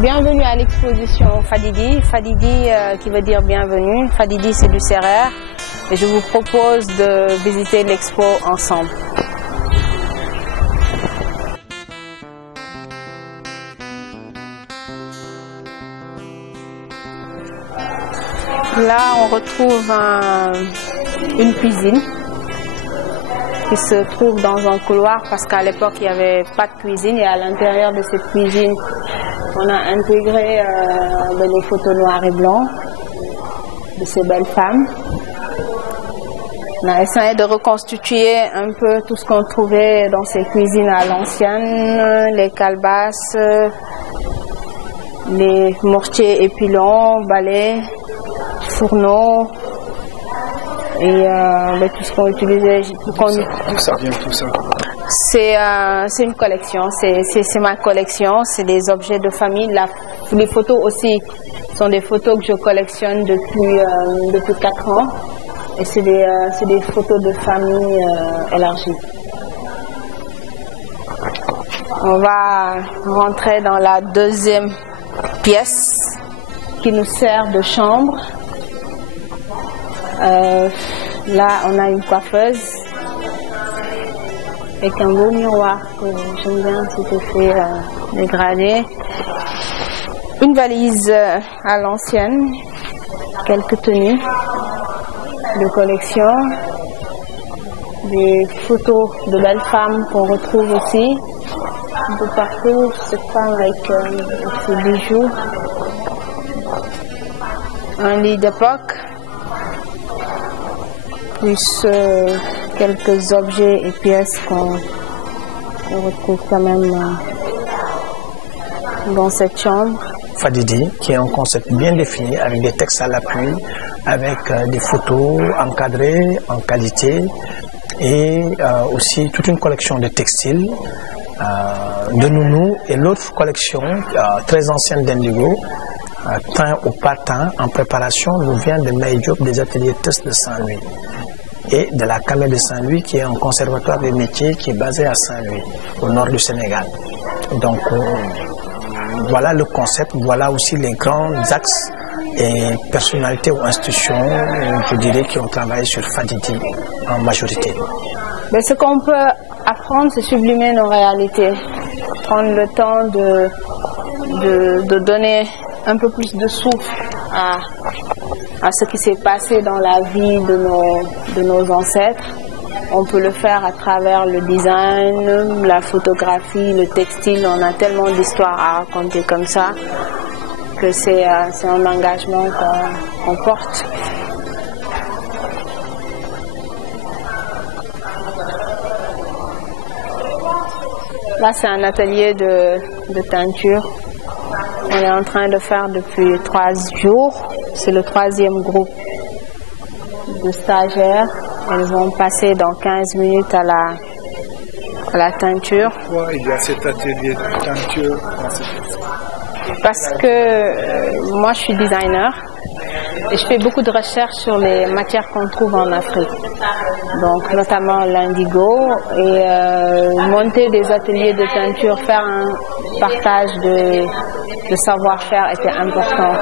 Bienvenue à l'exposition Fadidi. Fadidi qui veut dire bienvenue. Fadidi c'est du Sérère. Et je vous propose de visiter l'expo ensemble. Là, on retrouve une cuisine qui se trouve dans un couloir parce qu'à l'époque, il n'y avait pas de cuisine et à l'intérieur de cette cuisine, on a intégré les photos noires et blancs de ces belles femmes. On a essayé de reconstituer un peu tout ce qu'on trouvait dans ces cuisines à l'ancienne, les calebasses, les mortiers épilants, balais, fourneaux et tout ce qu'on utilisait. D'où ça vient tout ça? C'est une collection, c'est ma collection, c'est des objets de famille. Les photos aussi sont des photos que je collectionne depuis 4 ans et c'est des photos de famille élargies. On va rentrer dans la deuxième pièce qui nous sert de chambre. Là, on a une coiffeuse avec un beau miroir que j'aime bien, c'était fait dégradé. Une valise à l'ancienne, quelques tenues de collection, des photos de belles femmes qu'on retrouve aussi un peu partout. Cette femme avec ses bijoux, un lit d'époque, plus quelques objets et pièces qu'on retrouve quand même dans cette chambre. Fadidi, qui est un concept bien défini avec des textes à l'appui, avec des photos encadrées en qualité et aussi toute une collection de textiles, de nounous et l'autre collection très ancienne d'indigo, teint au patin en préparation, nous vient de May Diop des ateliers Test de Saint-Louis et de la Camée de Saint-Louis qui est un conservatoire des métiers qui est basé à Saint-Louis, au nord du Sénégal. Donc voilà le concept, voilà aussi les grands axes et personnalités ou institutions, je dirais, qui ont travaillé sur Fadidi en majorité. Mais ce qu'on peut apprendre, c'est sublimer nos réalités, prendre le temps de donner un peu plus de souffle à ce qui s'est passé dans la vie de nos ancêtres. On peut le faire à travers le design, la photographie, le textile. On a tellement d'histoires à raconter comme ça que c'est un engagement qu'on porte. Là, c'est un atelier de teinture. On est en train de faire depuis 3 jours. C'est le 3e groupe de stagiaires. Elles vont passer dans 15 minutes à la teinture. Pourquoi il y a cet atelier de teinture? Parce que moi, je suis designer et je fais beaucoup de recherches sur les matières qu'on trouve en Afrique. Donc, notamment l'indigo et monter des ateliers de teinture, faire un partage de savoir-faire était important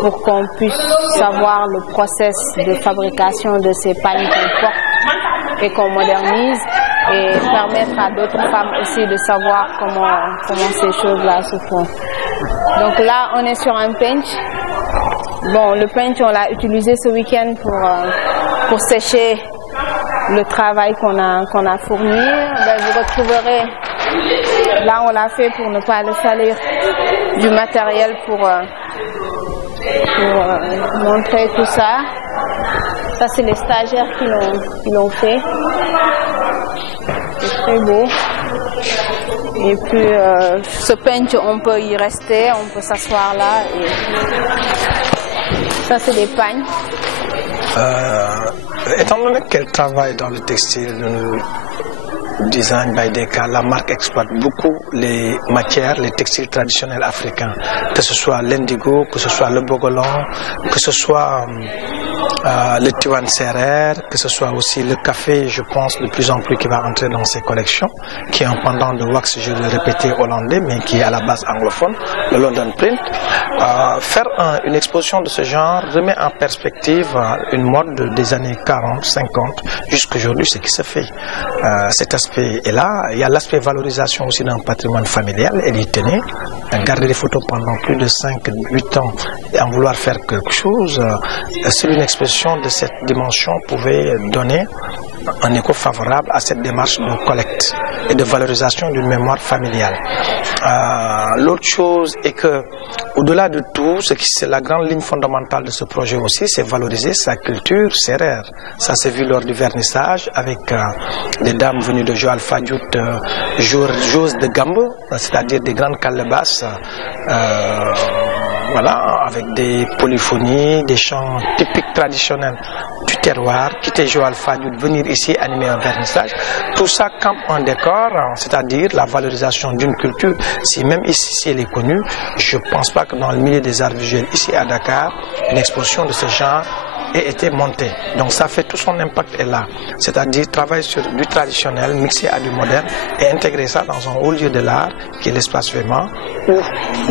pour qu'on puisse savoir le process de fabrication de ces pagnes qu'on porte et qu'on modernise et permettre à d'autres femmes aussi de savoir comment ces choses-là se font. Donc là, on est sur un painch. Bon, le painch, on l'a utilisé ce week-end pour sécher le travail qu'on a fourni. Ben, vous retrouverez, là on l'a fait pour ne pas le salir, du matériel pour montrer tout ça. Ça c'est les stagiaires qui l'ont fait. C'est très beau. Et puis ce painch, on peut y rester, on peut s'asseoir là. Et ça c'est des pagnes. Étant donné qu'elle travaille dans le textile, le design by Deka, la marque exploite beaucoup les matières, les textiles traditionnels africains, que ce soit l'indigo, que ce soit le bogolan, que ce soit le Tiwan Serer, que ce soit aussi le café, je pense, de plus en plus qui va entrer dans ces collections, qui est un pendant de wax, je l'ai répété, hollandais, mais qui est à la base anglophone, le London Print. Faire une exposition de ce genre remet en perspective une mode des années 40, 50, jusqu'aujourd'hui, ce qui se fait. Cet aspect est là. Il y a l'aspect valorisation aussi d'un patrimoine familial, et d'y tenir. Garder des photos pendant plus de 5-8 ans et en vouloir faire quelque chose, seule une expression de cette dimension pouvait donner un écho favorable à cette démarche de collecte et de valorisation d'une mémoire familiale. L'autre chose est que, au-delà de tout, c'est la grande ligne fondamentale de ce projet aussi, c'est valoriser sa culture sérère. Ça s'est vu lors du vernissage avec des dames venues de Joal Fadiout, Jose de Gambo, c'est-à-dire des grandes calebasses, voilà, avec des polyphonies, des chants typiques traditionnels du terroir, quitter Joal Fadiout, venir ici animer un vernissage. Tout ça campe un décor, c'est-à-dire la valorisation d'une culture. Si même ici, si elle est connue, je ne pense pas que dans le milieu des arts visuels, ici à Dakar, une exposition de ce genre ait été montée. Donc ça fait tout son impact est là. C'est-à-dire travailler sur du traditionnel, mixé à du moderne et intégrer ça dans un haut lieu de l'art qui est l'espace Véman, où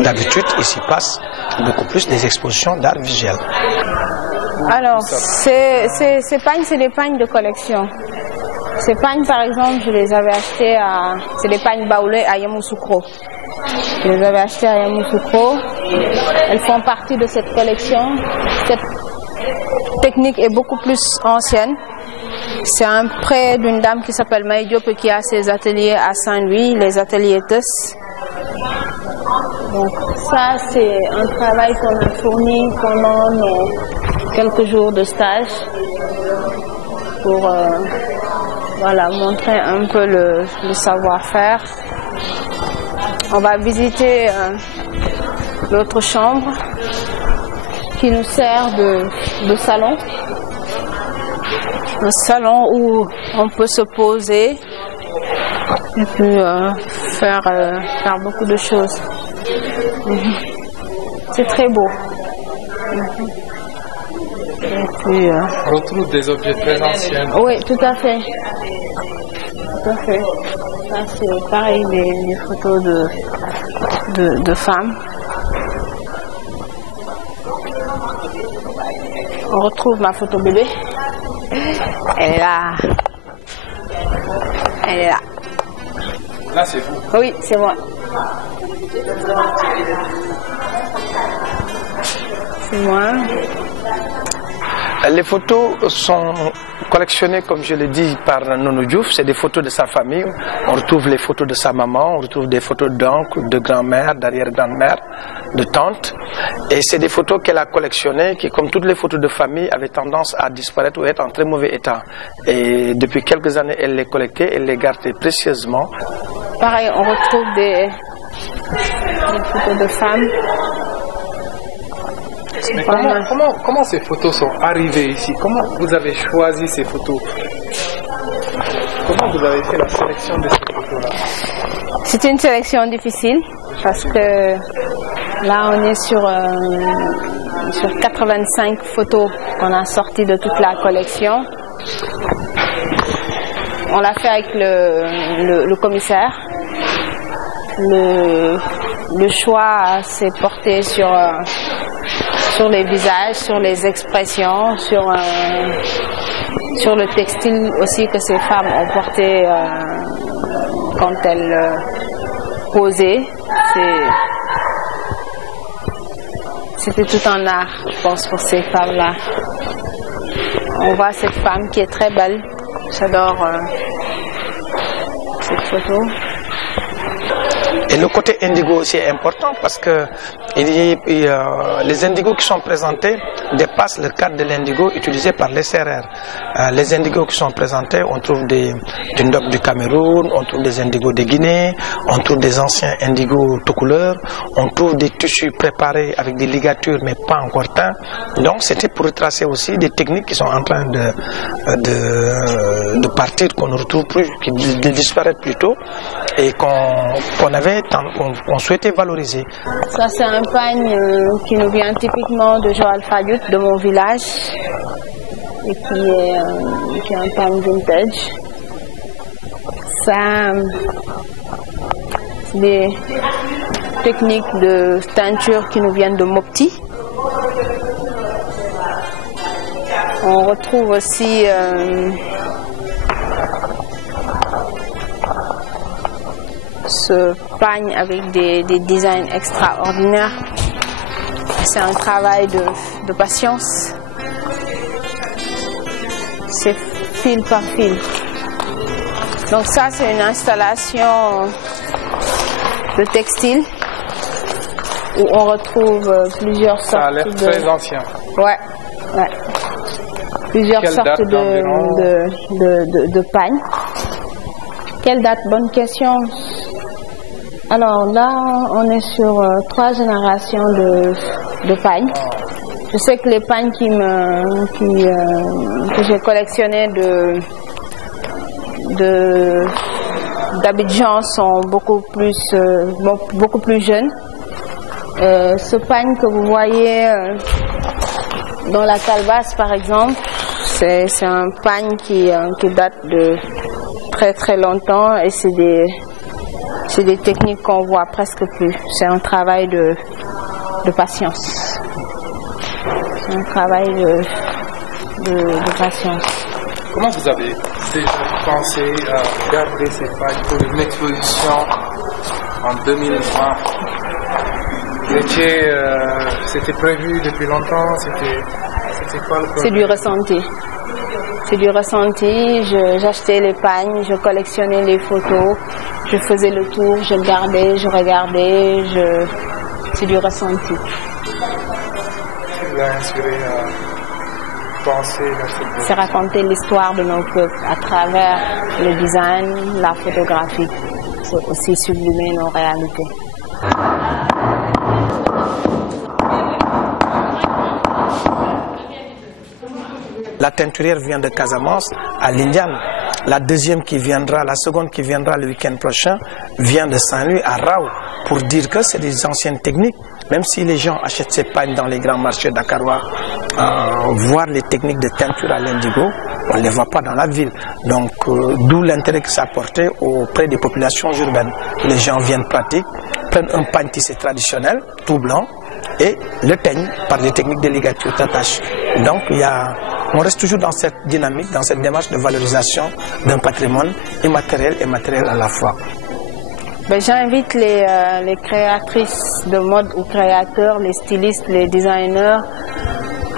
d'habitude ici passe beaucoup plus des expositions d'art visuel. Alors, ces pagnes, c'est des pagnes de collection. Ces pagnes, par exemple, je les avais achetées à... C'est des pagnes baoulées à Yamoussoukro. Je les avais achetées à Yamoussoukro. Elles font partie de cette collection. Cette technique est beaucoup plus ancienne. C'est un prêt d'une dame qui s'appelle Maï Diop qui a ses ateliers à Saint-Louis, les ateliers TES. Donc ça, c'est un travail qu'on a fourni pendant nos quelques jours de stage pour voilà, montrer un peu le savoir-faire. On va visiter l'autre chambre qui nous sert de salon. Un salon où on peut se poser et puis faire beaucoup de choses. C'est très beau. Et puis, on retrouve des objets très anciens. Oui, tout à fait. Tout à fait. Ça, c'est pareil, des photos de femmes. On retrouve ma photo bébé. Elle est là. Elle est là. Là, c'est vous. Oui, c'est moi. C'est moi. Les photos sont collectionnées, comme je l'ai dit, par Nono Diouf. C'est des photos de sa famille. On retrouve les photos de sa maman, on retrouve des photos d'oncle, de grand-mère, d'arrière-grand-mère, de tante. Et c'est des photos qu'elle a collectionnées qui, comme toutes les photos de famille, avaient tendance à disparaître ou être en très mauvais état. Et depuis quelques années, elle les collectait, elle les gardait précieusement. Pareil, on retrouve des photos de femmes. Mais comment ces photos sont arrivées ici? Comment vous avez choisi ces photos? Comment vous avez fait la sélection de ces photos-là? C'est une sélection difficile parce que là on est sur 85 photos qu'on a sorties de toute la collection. On l'a fait avec le commissaire. Le choix s'est porté sur les visages, sur les expressions, sur le textile aussi que ces femmes ont porté quand elles posaient. C'était tout un art, je pense, pour ces femmes-là. On voit cette femme qui est très belle. J'adore cette photo. Et le côté indigo aussi est important parce que les indigos qui sont présentés dépassent le cadre de l'indigo utilisé par les CRR. Les indigos qui sont présentés, on trouve du Ndop du Cameroun, on trouve des indigos de Guinée, on trouve des anciens indigos tout couleur, on trouve des tissus préparés avec des ligatures mais pas encore teints. Donc c'était pour retracer aussi des techniques qui sont en train de partir, qu'on ne retrouve plus, qui disparaissent plutôt. et qu'on souhaitait valoriser. Ça, c'est un pagne qui nous vient typiquement de Joal Fadiouth, de mon village, et qui est un pagne vintage. Ça, c'est des techniques de teinture qui nous viennent de Mopti. On retrouve aussi ce pagne avec des designs extraordinaires. C'est un travail de patience. C'est fil par fil. Donc ça, c'est une installation de textile où on retrouve plusieurs sortes. Ça a l'air très ancien. Ouais. Plusieurs sortes de pagnes. Quelle date? Bonne question. Alors là, on est sur 3 générations de pagnes. Je sais que les pagnes que j'ai collectionnées d'Abidjan sont beaucoup plus jeunes. Ce pagne que vous voyez dans la calebasse, par exemple, c'est un pagne qui date de très très longtemps et c'est des techniques qu'on voit presque plus. C'est un travail de patience. C'est un travail de patience. Comment vous avez déjà pensé à garder ces pagnes pour une exposition en 2020? C'était prévu depuis longtemps? C'était quoi le projet? C'est du ressenti. C'est du ressenti. J'achetais les pagnes, je collectionnais les photos, je faisais le tour, je gardais, je regardais. C'est du ressenti. Ce qui vous a inspiré à penser à cette... C'est raconter l'histoire de nos peuples à travers le design, la photographie. C'est aussi sublimer nos réalités. La teinturière vient de Casamance à Lindiane. La seconde qui viendra le week-end prochain vient de Saint-Louis à Rao, pour dire que c'est des anciennes techniques. Même si les gens achètent ces pagnes dans les grands marchés dakarois, voir les techniques de teinture à l'indigo, on ne les voit pas dans la ville. Donc, d'où l'intérêt que ça apportait auprès des populations urbaines. Les gens viennent pratiquer, prennent un pagne tissé traditionnel, tout blanc, et le teignent par des techniques de ligature d'attache. Donc, on reste toujours dans cette dynamique, dans cette démarche de valorisation d'un patrimoine immatériel et matériel à la fois. J'invite les créatrices de mode ou créateurs, les stylistes, les designers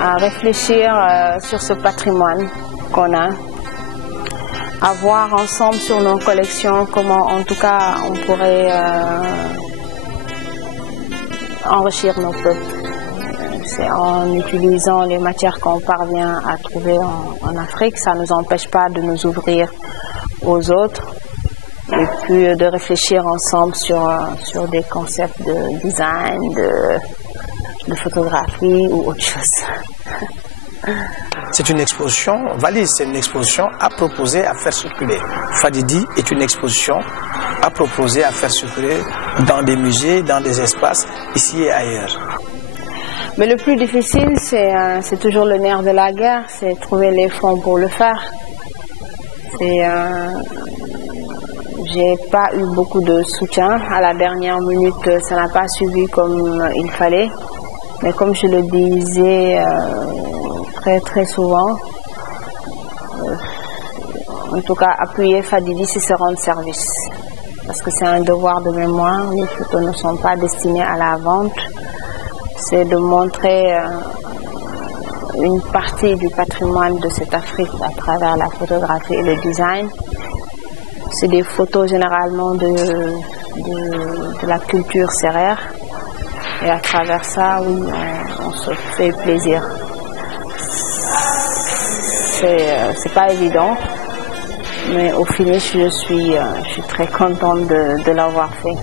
à réfléchir sur ce patrimoine qu'on a, à voir ensemble sur nos collections comment en tout cas on pourrait enrichir nos peuples. C'est en utilisant les matières qu'on parvient à trouver en Afrique, ça ne nous empêche pas de nous ouvrir aux autres et puis de réfléchir ensemble sur des concepts de design, de photographie ou autre chose. C'est une exposition valise, c'est une exposition à proposer à faire circuler. Fadidi est une exposition à proposer à faire circuler dans des musées, dans des espaces, ici et ailleurs. Mais le plus difficile, c'est toujours le nerf de la guerre, c'est trouver les fonds pour le faire. J'ai pas eu beaucoup de soutien. À la dernière minute, ça n'a pas suivi comme il fallait. Mais comme je le disais très très souvent, en tout cas appuyer Fadidi, c'est se rendre service. Parce que c'est un devoir de mémoire, les photos ne sont pas destinées à la vente. C'est de montrer une partie du patrimoine de cette Afrique à travers la photographie et le design. C'est des photos généralement de la culture sérère. Et à travers ça, oui, on se fait plaisir. C'est pas évident, mais au finish, je suis très contente de l'avoir fait.